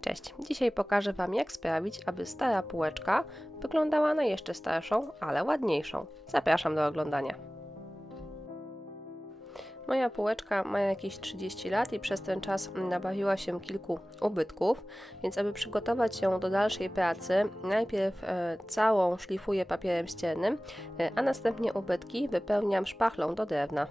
Cześć! Dzisiaj pokażę Wam, jak sprawić, aby stara półeczka wyglądała na jeszcze starszą, ale ładniejszą. Zapraszam do oglądania. Moja półeczka ma jakieś 30 lat i przez ten czas nabawiła się kilku ubytków, więc aby przygotować ją do dalszej pracy, najpierw całą szlifuję papierem ściernym, a następnie ubytki wypełniam szpachlą do drewna.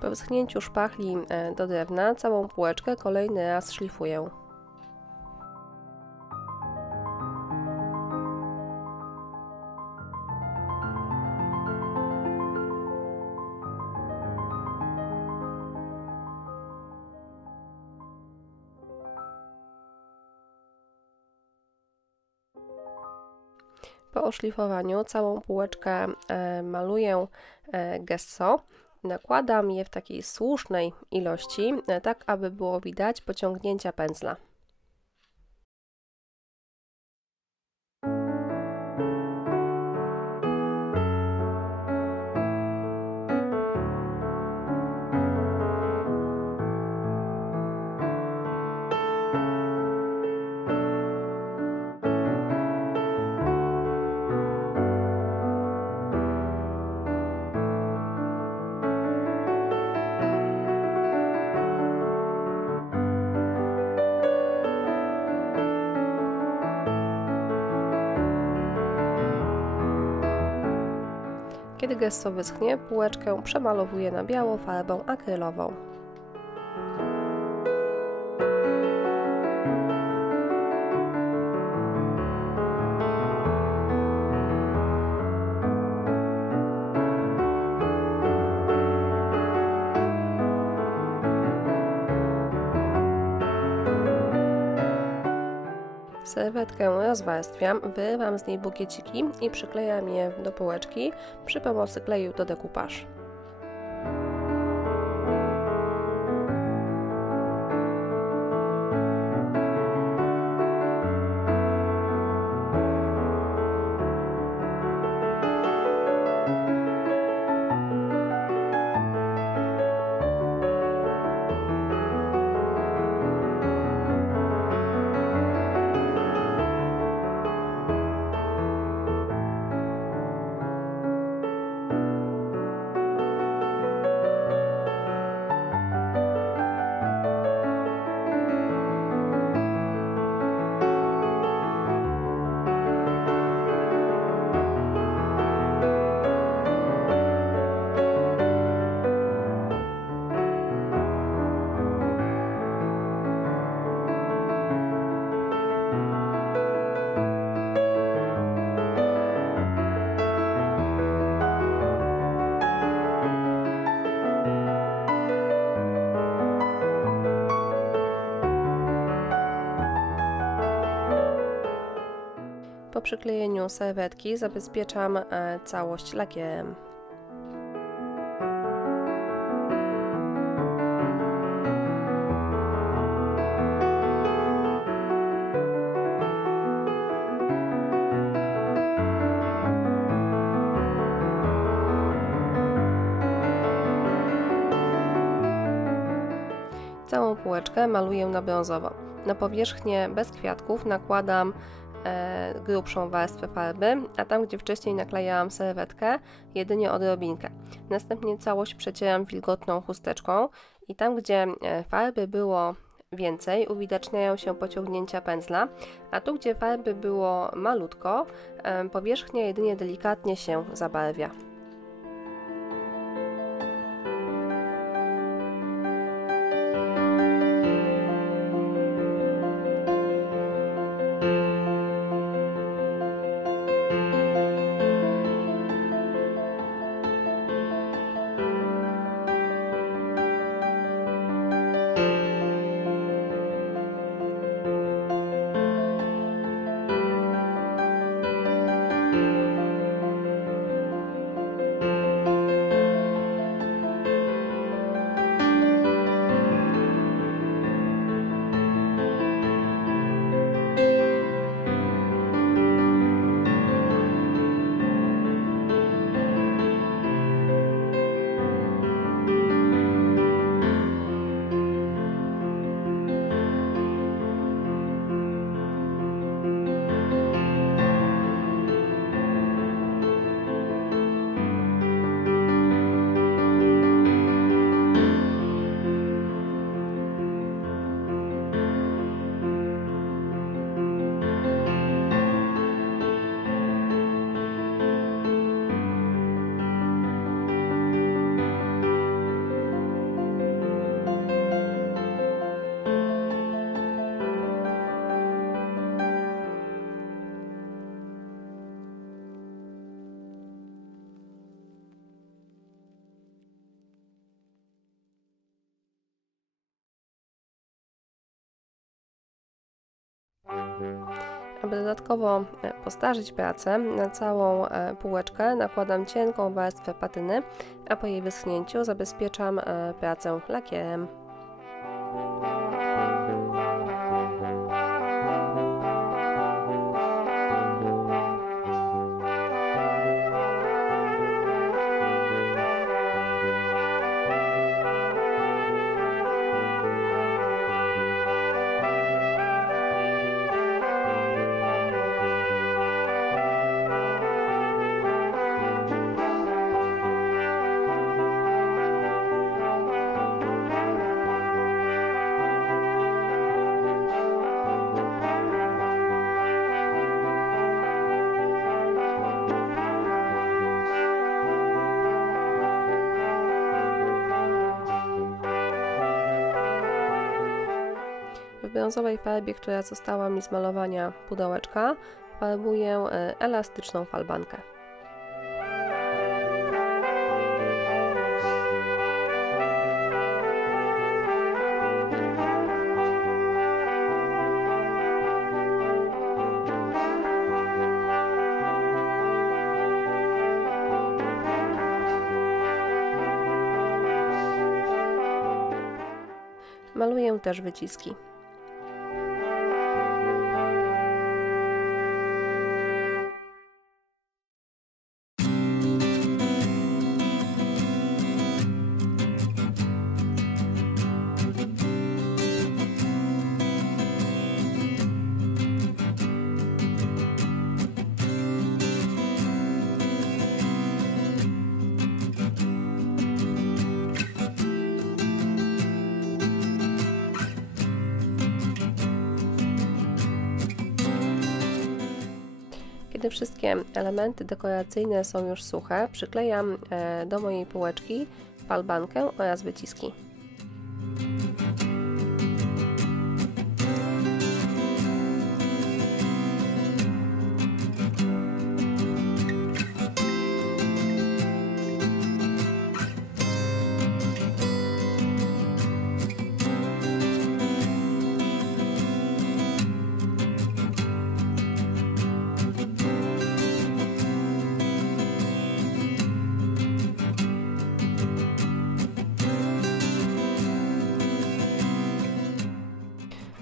Po wyschnięciu szpachli do drewna całą półeczkę kolejny raz szlifuję. Po oszlifowaniu całą półeczkę maluję gesso. Nakładam je w takiej słusznej ilości, tak aby było widać pociągnięcia pędzla. Kiedy gesso wyschnie, półeczkę przemalowuję na biało farbą akrylową. Serwetkę rozwarstwiam, wyrywam z niej bukieciki i przyklejam je do półeczki przy pomocy kleju do decoupage. Po przyklejeniu serwetki zabezpieczam całość lakierem. całą półeczkę maluję na brązowo. Na powierzchnię bez kwiatków nakładam grubszą warstwę farby, a tam, gdzie wcześniej naklejałam serwetkę, jedynie odrobinkę. Następnie całość przecieram wilgotną chusteczką i tam, gdzie farby było więcej, uwidaczniają się pociągnięcia pędzla, a tu, gdzie farby było malutko, powierzchnia jedynie delikatnie się zabarwia. Aby dodatkowo postarzyć pracę, na całą półeczkę nakładam cienką warstwę patyny, a po jej wyschnięciu zabezpieczam pracę lakierem. W brązowej farbie, która została mi z malowania pudełeczka, farbuję elastyczną falbankę. Maluję też wyciski. Kiedy wszystkie elementy dekoracyjne są już suche, przyklejam do mojej półeczki falbankę oraz wyciski.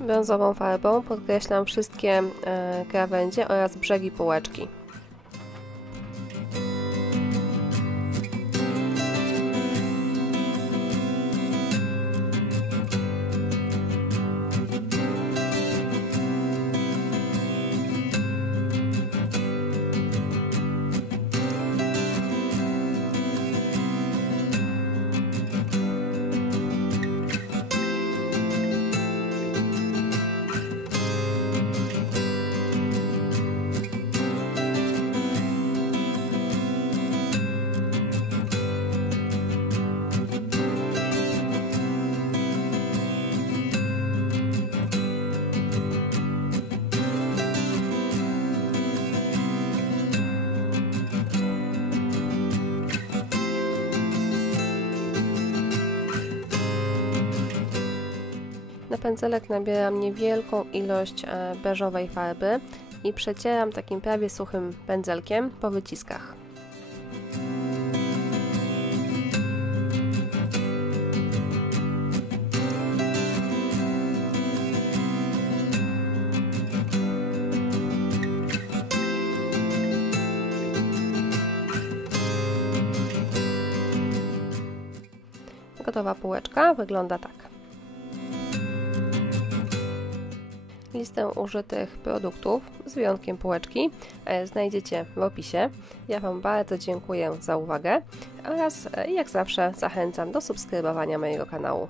Brązową farbą podkreślam wszystkie krawędzie oraz brzegi półeczki. pędzelek nabieram niewielką ilość beżowej farby i przecieram takim prawie suchym pędzelkiem po wyciskach. Gotowa półeczka wygląda tak. Listę użytych produktów z wyjątkiem półeczki znajdziecie w opisie. Ja Wam bardzo dziękuję za uwagę oraz jak zawsze zachęcam do subskrybowania mojego kanału.